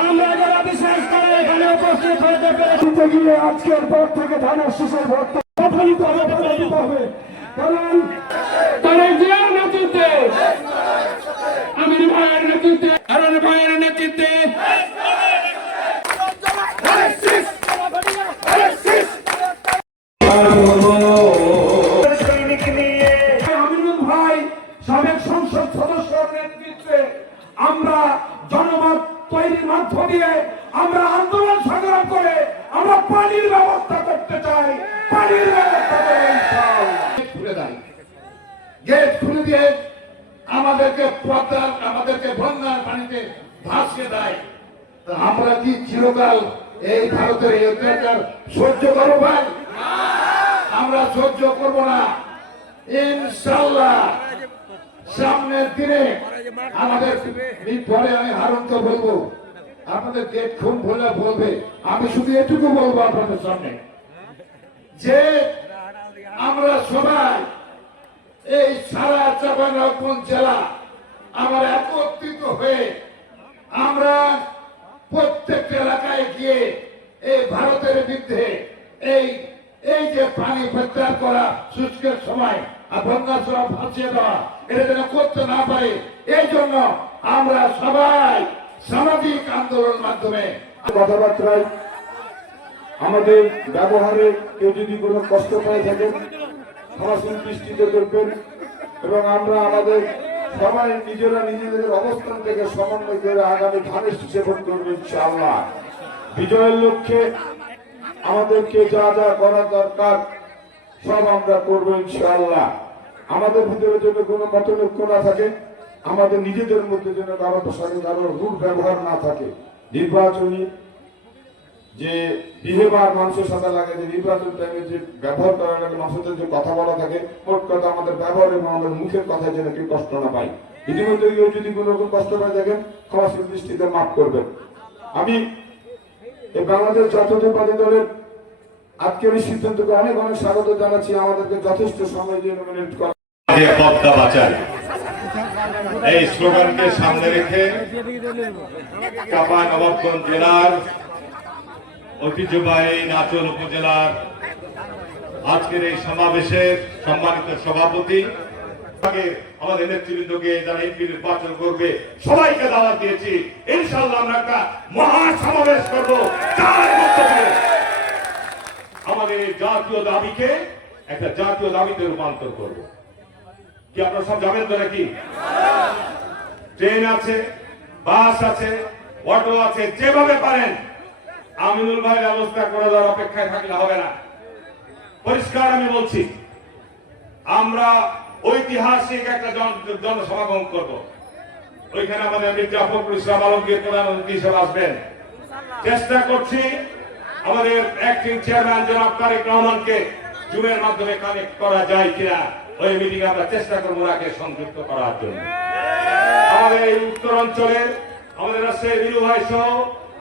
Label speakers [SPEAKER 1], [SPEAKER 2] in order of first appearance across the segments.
[SPEAKER 1] আমরা যারা বিশেষ করে এখানে উপস্থিত হতে পেরেছি
[SPEAKER 2] গিয়ে আজকের পর থেকে ধানের শীষের ভোট প্রফলিত হবে প্রফলিত হবে। কারণ
[SPEAKER 1] তারেক জিয়ার নেতৃত্বে আমির ভাইয়ের নেতৃত্বে আরন ভাইয়ের নেতৃত্বে
[SPEAKER 2] আমরা তৈরির মধ্য দিয়ে আমরা আন্দোলন সংগ্রাম করে আমরা পানির ব্যবস্থা করতে চাই। পানির ব্যবস্থা
[SPEAKER 3] গেট খুলে দিয়ে আমাদেরকে পদ্মার আমাদেরকে বন্যার পানিতে ভাসিয়ে দেয়। আমরা কি চিরকাল এই ভারতের এই অত্যাচার সহ্য করব ভাই? আমরা সহ্য করব না। ইনশাল্লাহ সামনের দিনে আমাদের পরে আমি হারুনকে বলব, আপনাদের গেট খুন ভোলা বলবে। আমি শুধু এটুকু বলব আপনাদের সামনে যে আমরা সবাই এই সারা চাপানগঞ্জ জেলা আমরা একত্রিত হয়ে আমরা প্রত্যেক এলাকায় গিয়ে এই ভারতের বিরুদ্ধে এই এই যে পানি প্রত্যাহার করা, শুষ্কের সময় আর বন্যার ফাঁসিয়ে দেওয়া এটা যেন করতে না পারে। এই জন্য আমরা সবাই সামাজিক আন্দোলনের মাধ্যমে
[SPEAKER 2] কথাবার্তায় আমাদের ব্যবহারে কেউ যদি কোনো কষ্ট থাকেন সমাজের দৃষ্টিতে এবং আমরা আমাদের সবাই নিজেরা নিজেদের অবস্থান থেকে সমন্বয় করে আগামী ধানের সেবন করব ইনশাআল্লাহ। বিজয়ের লক্ষ্যে আমাদেরকে যা যা করা দরকার সব আমরা করব ইনশাআল্লাহ। আমাদের ভিতরে যদি কোনো মতলক্ষ্য না থাকে, আমাদের নিজেদের মধ্যে যেন কারও সাথে কারও রূপ ব্যবহার না থাকে। নির্বাচনী যে বিহেভিয়ার মানুষের সাথে লাগে, যে নির্বাচন টাইমে যে ব্যবহার করা লাগে, মানুষের যে কথা বলা থাকে, মোট কথা আমাদের ব্যবহার এবং আমাদের মুখের কথায় যেন কেউ কষ্ট না পাই ইতিমধ্যে কেউ যদি কোনো রকম কষ্ট পায়, দেখেন ক্ষমাশীল দৃষ্টিতে মাফ করবেন। আমি এই বাংলাদেশ জাতীয়তাবাদী দলের আজকের এই সিদ্ধান্তকে অনেক অনেক স্বাগত জানাচ্ছি। আমাদেরকে যথেষ্ট সময় দিয়ে নমিনেট করা
[SPEAKER 4] এই স্লোগানকে সামনে রেখে নবাবগঞ্জ জেলার ঐতিহ্যবাহী উপজেলার আজকের এই সমাবেশের সম্মানিত সভাপতি আমাদের নেতৃবৃন্দকে যারা এমপি নির্বাচন করবে, সবাইকে দাওয়াত দিয়েছি। ইনশাল্লাহ আমরা একটা সমাবেশ করব। আমাদের জাতীয় দাবিকে একটা জাতীয় দাবিতে রূপান্তর করব। কি আপনারা সব যাবেন তো নাকি? ট্রেন আছে, বাস আছে, অটো আছে, যেভাবে পারেন। আমিনুল ভাই ব্যবস্থা করে দেওয়ার অপেক্ষায় থাকলে হবে না। পরিষ্কার আমি বলছি, আমরা ঐতিহাসিক একটা জন- জনসমাগম করব। ওইখানে আমাদের মির্জা ফখরুল ইসলাম আলমগীর প্রধানমন্ত্রী হিসেবে আসবেন। চেষ্টা করছি আমাদের অ্যাক্টিং চেয়ারম্যান জনাব তারেক রহমানকে জুমের মাধ্যমে কানেক্ট করা যায় কিনা, ওই মিটিং আমরা চেষ্টা করব ওনাকে সংযুক্ত করার জন্য। আমাদের এই উত্তর অঞ্চলের আমাদের রাজশাহী বিরু ভাই সহ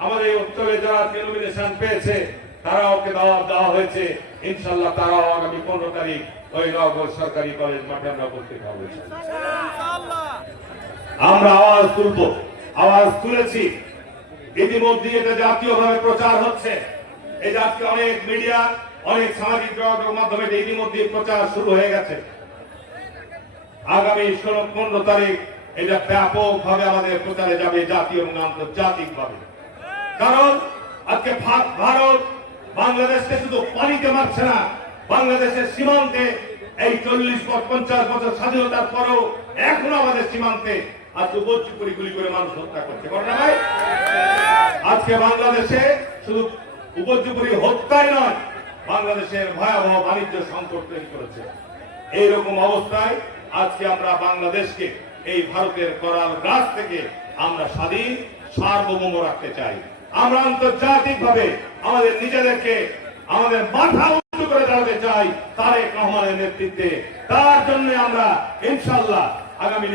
[SPEAKER 4] আমাদের এই অঞ্চলে যারা নমিনেশন পেয়েছে, তারাও ওকে দাওয়াত দেওয়া হয়েছে। ইনশাল্লাহ তারাও আগামী পনেরো তারিখ ওই নগর সরকারি কলেজ মাঠে আমরা উপস্থিত হব। আমরা আওয়াজ তুলব, আওয়াজ তুলেছি। ইতিমধ্যে এটা জাতীয়ভাবে প্রচার হচ্ছে। এই আজকে অনেক মিডিয়া, অনেক সামাজিক যোগাযোগ মাধ্যমে ইতিমধ্যে প্রচার শুরু হয়ে গেছে। আগামী ষোলো, পনেরো তারিখ এটা ব্যাপক ভাবে আমাদের প্রচারে যাবে জাতীয় এবং আন্তর্জাতিক ভাবে কারণ আজকে ভারত বাংলাদেশকে শুধু পানিতে মারছে না, বাংলাদেশের সীমান্তে এই চল্লিশ পঞ্চাশ বছর স্বাধীনতার পরেও এখনও আমাদের সীমান্তে আজকে উপচুপুরি গুলি করে মানুষ হত্যা করছে। করে না ভাই? আজকে বাংলাদেশে শুধু উপর্যুপুরি হত্যাই নয়, বাংলাদেশের ভয়াবহ বাণিজ্য সংকট তৈরি করেছে। এইরকম অবস্থায় আজকে আমরা বাংলাদেশকে, এই ভারতের করার গাছ থেকে আমরা স্বাধীন, সার্বভৌম রাখতে চাই। আমরা আন্তর্জাতিক ভাবে আমাদের নিজেদেরকে, আমাদের মাথা উঁচু করে দাঁড়াতে চাই তারেক রহমানের নেতৃত্বে। তার জন্য আমরা ইনশাল্লাহ আগামী